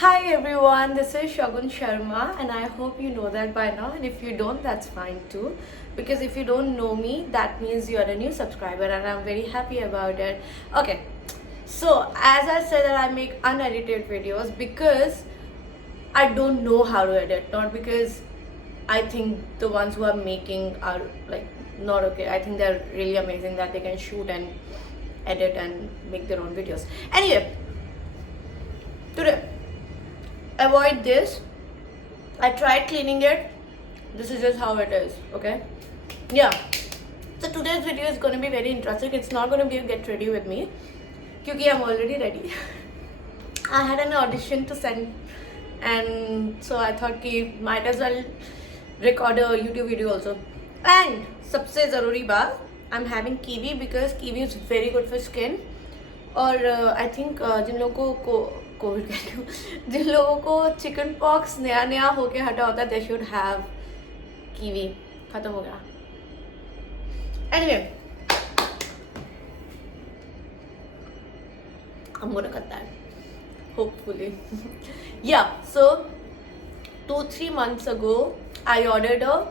Hi everyone, this is Shagun Sharma and I hope you know that by now, and if you don't, that's fine too, because if you don't know me, that means you are a new subscriber and I'm very happy about it. Okay, so as I said that I make unedited videos because I don't know how to edit, not because I think the ones who are making are like not okay. I think they're really amazing that they can shoot and edit and make their own videos. Anyway, today avoid this. I tried cleaning it. This is just how it is, okay? Yeah. So today's video is going to be very interesting. It's not going to be a get ready with me because I'm already ready. I had an audition to send and so I thought कि might as well record a YouTube video also. And सबसे ज़रूरी बात, I'm having kiwi because kiwi is very good for skin. और I think जिन लोगों को Covid कह रही हूँ, जिन लोगों को चिकन पॉक्स नया नया होके हटा होता है, दे शुड हैव कीवी. खत्म हो गया. Anyway, I'm gonna cut that hopefully. Yeah, so 2-3 months ago I ordered a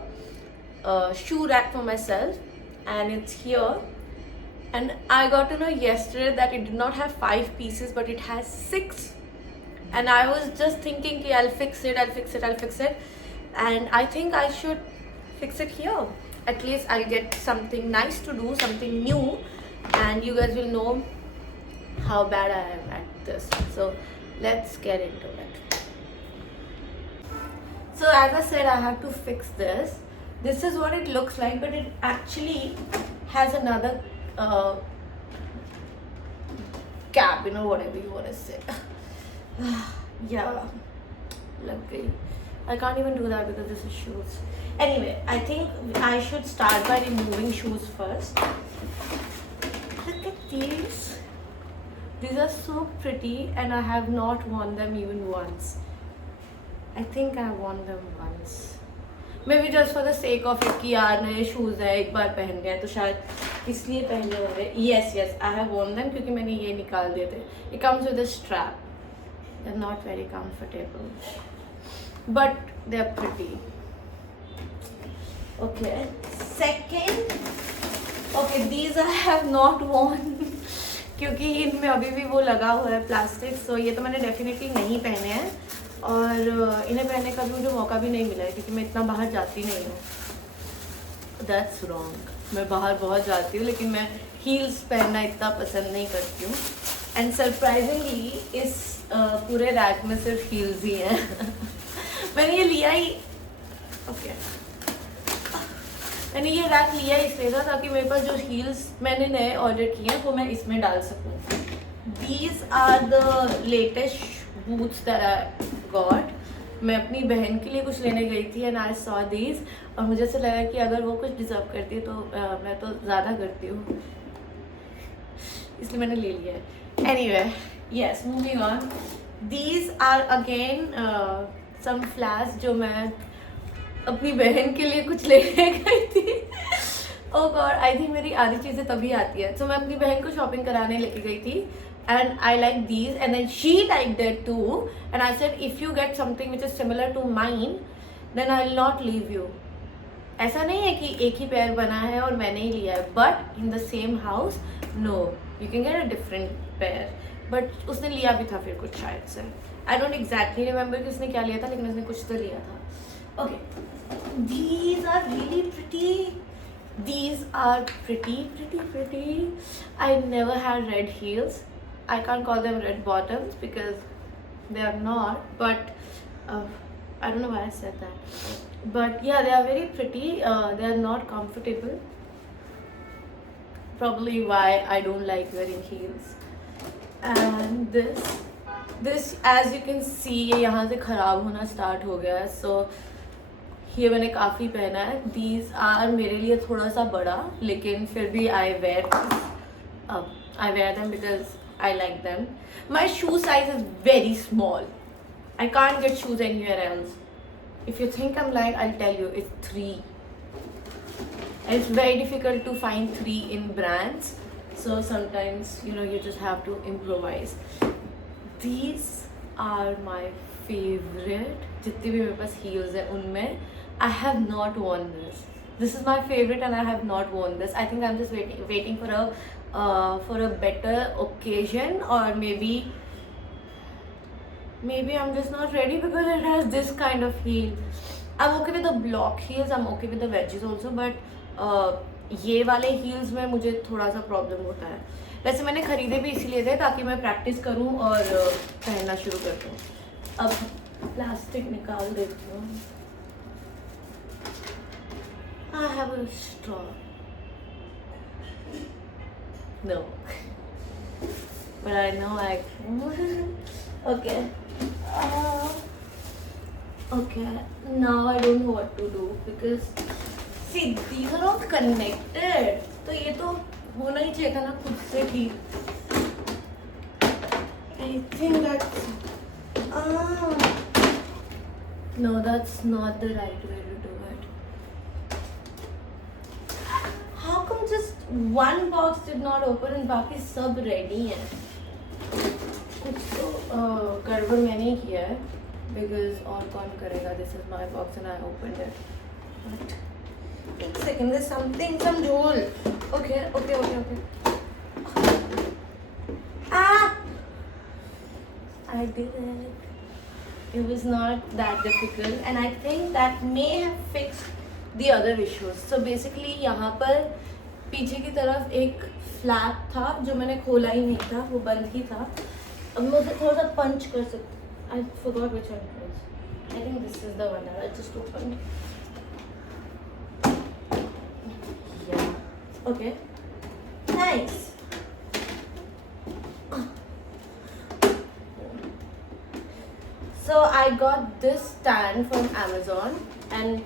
shoe rack for myself and it's here. And I got to know yesterday that it did not have 5 pieces but it has 6. And I was just thinking कि I'll fix it. And I think I should fix it here. At least I'll get something nice to do, something new, and you guys will know how bad I am at this. So let's get into it. So as I said, I have to fix this. This is what it looks like, but it actually has another cap, you know, whatever you want to say. Yeah, luckily I can't even do that because this is shoes. Anyway, I think I should start by removing shoes first. Look at these. These are so pretty and I have not worn them even once. I think I worn them once. Maybe just for the sake of it कि यार नए shoes है, एक बार पहन गए तो शायद इसलिए पहने हो रहे. Yes, I have worn them क्योंकि मैंने ये निकाल दिए थे. It comes with a strap. They're not very comfortable, but they're pretty. Okay. Second, okay, these I have not worn क्योंकि इनमें अभी भी वो लगा हुआ है प्लास्टिक. सो ये तो मैंने डेफिनेटली नहीं पहने हैं और इन्हें पहनने का भी मुझे मौका भी नहीं मिला है क्योंकि मैं इतना बाहर जाती नहीं हूँ. That's wrong. मैं बाहर बहुत जाती हूँ लेकिन मैं हील्स पहनना इतना पसंद नहीं करती हूँ. एंड सरप्राइजिंगली इस पूरे रैक में सिर्फ हील्स ही हैं. मैंने ये लिया ही मैंने ये रैक लिया इसलिए था ताकि मेरे पास जो हील्स मैंने नए ऑर्डर किए हैं वो मैं इसमें डाल सकूँ. These are the latest boots that I got. मैं अपनी बहन के लिए कुछ लेने गई थी एंड आई सॉ दीज और मुझे ऐसा लगा कि अगर वो कुछ डिजर्व करती है तो मैं तो ज़्यादा करती हूँ, इसलिए मैंने ले लिया है. Anyway, yes, moving on. These are again some flash जो मैं अपनी बहन के लिए कुछ लेने गई थी. ओह गॉड, आई थिंक मेरी आधी चीज़ें तभी आती है. तो मैं अपनी बहन को शॉपिंग कराने लेके गई थी and I like these and then she liked it too and I said if you get something which is similar to mine then I will not leave you. ऐसा नहीं है कि एक ही पेयर बना है और मैंने ही लिया है, but in the same house no, you can get a different pair. but उसने लिया भी था फिर कुछ शायद से. I don't exactly remember कि उसने क्या लिया था लेकिन उसने कुछ तो लिया था. Okay, these are really pretty. These are pretty. I never had red heels. I can't call them red bottoms because they are not, but I don't know why I said that. But yeah, they are very pretty. They are not comfortable. Probably why I don't like wearing heels. And this as you can see ये यहाँ से ख़राब होना start हो गया है. So ये मैंने काफ़ी पहना है. These are मेरे लिए थोड़ा सा बड़ा लेकिन फिर भी I wear them because I like them. My shoe size is very small. I can't get shoes anywhere else. If you think I'm lying, I'll tell you it's 3. And it's very difficult to find 3 in brands. So sometimes, you just have to improvise. These are my favorite. जितनी भी मेरे पास heels है उनमें I have not worn this. This is my favorite and I have not worn this. I think I'm just waiting for a better occasion, or maybe I'm just not ready because it has this kind of heel. I'm okay with the block heels, I'm okay with the wedges also, but ये वाले heels में मुझे थोड़ा सा problem होता है. वैसे मैंने खरीदे भी इसीलिए थे ताकि मैं प्रैक्टिस करूं और पहनना शुरू कर दूं. अब प्लास्टिक निकाल देती हूँ. I have a straw. No. But I know I can. Okay. Okay. Now I don't know what to do because see, these are all connected. तो ये तो होना ही चाहिए था ना खुद से ठीक. I think that's no, that's not the right way to do it. How come just one box did not open and बाकी सब ready हैं? कुछ तो गड़बड़ मैंने ही किया है because और कौन करेगा? This is my box and I opened it. But wait a second, there's some jewel. Okay. Ah! I did it. It was not that difficult and I think that may have fixed the other issues. So basically यहाँ पर पीछे की तरफ एक flap था जो मैंने खोला ही नहीं था, वो बंद ही था. अब मैं उसे थोड़ा सा पंच कर सकती. I forgot which one it was. I think this is the one that I just opened. Yeah. Okay. Nice. So I got this stand from Amazon and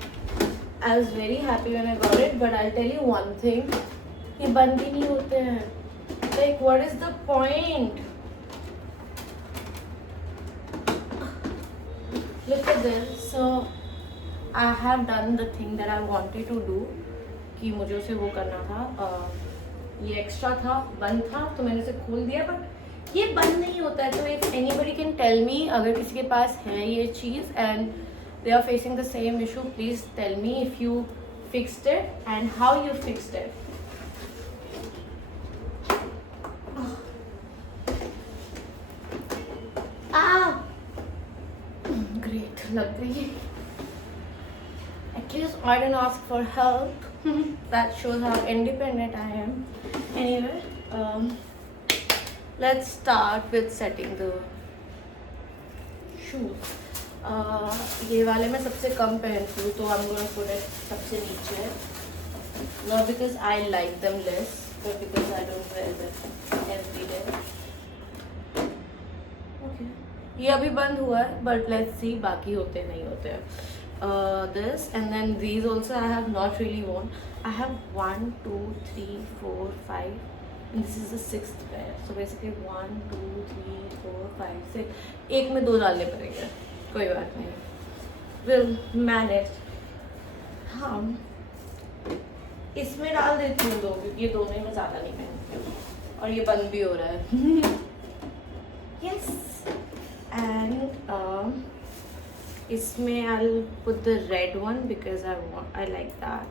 I was very happy when I got it, but I'll tell you one thing, ये बंद ही नहीं होते हैं. Like what is the point? Look at this. So I have done the thing that I wanted to do, कि मुझे उसे वो करना था. ये एक्स्ट्रा था, बंद था, तो मैंने इसे खोल दिया, बट ये बंद नहीं होता है. तो if anybody can tell me, अगर किसी के पास है ये चीज़ and they are facing the same issue, please tell me if you fixed it and how you fixed it. Great, लग गई. At least I didn't ask for help. That shows how independent I am. Anyway, let's start with setting the shoes. ये वाले मैं सबसे कम पहनती हूँ, तो I'm gonna put it सबसे नीचे. Not because I like them less, but because I don't wear them every day. Okay. ये अभी बंद हुआ है, but let's see बाकी होते नहीं होते हैं. This and then these also I have not really worn. I have 1, 2, 3, 4, 5 and this is the 6th pair. So basically 1, 2, 3, 4, 5, 6. एक में 2 डालने पड़ेंगे, कोई बात नहीं. We'll manage. हाँ, इसमें डाल देती हूँ 2 क्योंकि ये दोनों ही मैं ज़्यादा नहीं पहनती हूँ और ये बंद भी हो रहा है. Yes. And इसमें I'll put the red one because I like that.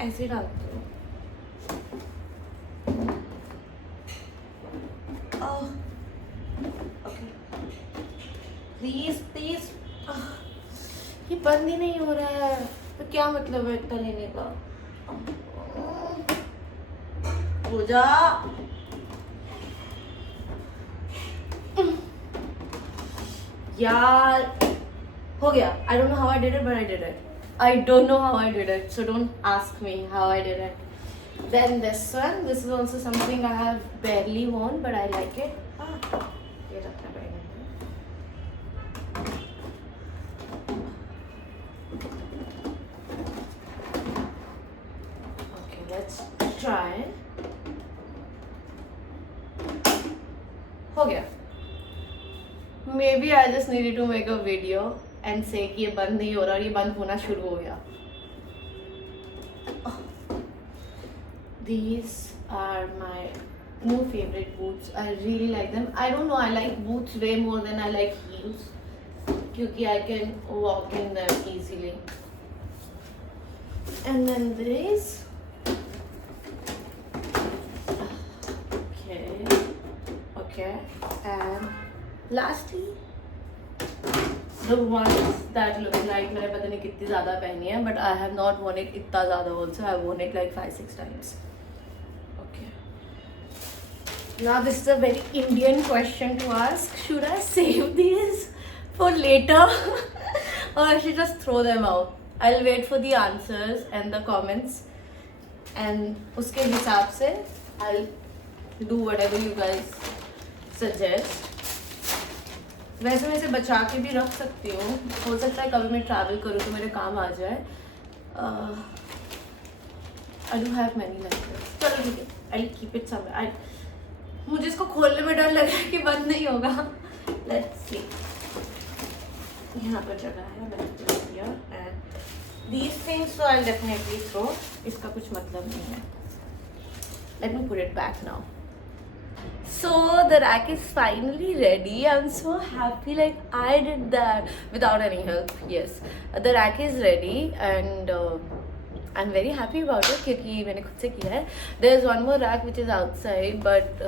ऐसे डालती हूँ. Okay. Please. ये बंद ही नहीं हो रहा है, तो क्या मतलब है इतना लेने का? हो जा. यार हो गया. I don't know how I did it, but I did it. I don't know how I did it, so don't ask me how I did it. Then this one, this is also something I have barely worn, but I like it. ये रखना पड़ेगा. Okay, let's try. हो गया. Maybe I just needed to make a video and say कि ये बंद नहीं हो रहा और ये बंद होना शुरू हो गया. These are my No favorite boots. I really like them. I don't know. I like boots way more than I like heels. Because I can walk in them easily. And then this. Okay. And lastly, the ones that look like मैंने पता नहीं कितनी ज़्यादा पहनी है, but I have not worn it इतना ज़्यादा also. I worn it like 5-6 times. Okay. Now this is a very Indian question to ask. Should I save these for later or I should just throw them out? I'll wait for the answers and the comments, and उसके हिसाब से I'll do whatever you guys suggest. वैसे मैं इसे बचा के भी रख सकती हूँ, हो सकता है कभी मैं ट्रैवल करूँ तो मेरे काम आ जाए. I do have many like this. चलो ठीक है, I'll keep it somewhere. मुझे इसको खोलने में डर लग रहा है कि बंद नहीं होगा. Let's see. यहाँ पर जगह है, मैंने put here and these things so I'll definitely throw. इसका कुछ मतलब नहीं है. Let me put it back now. So the rack is finally ready. I'm so happy, like I did that without any help. Yes, the rack is ready and I'm very happy about it क्योंकि मैंने खुद से किया है. There is one more rack which is outside but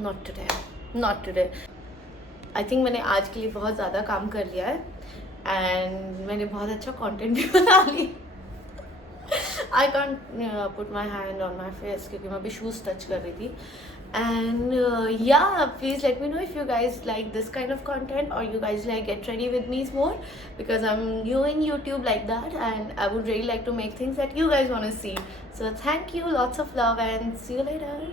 not today. Not today. I think मैंने आज के लिए बहुत ज़्यादा काम कर लिया है and मैंने बहुत अच्छा content भी बना लिया. I can't put my hand on my face क्योंकि मैं अभी shoes touch कर रही थी. And yeah, please let me know if you guys like this kind of content or you guys like get ready with me more, because I'm new in YouTube like that and I would really like to make things that you guys want to see. So thank you, lots of love and see you later.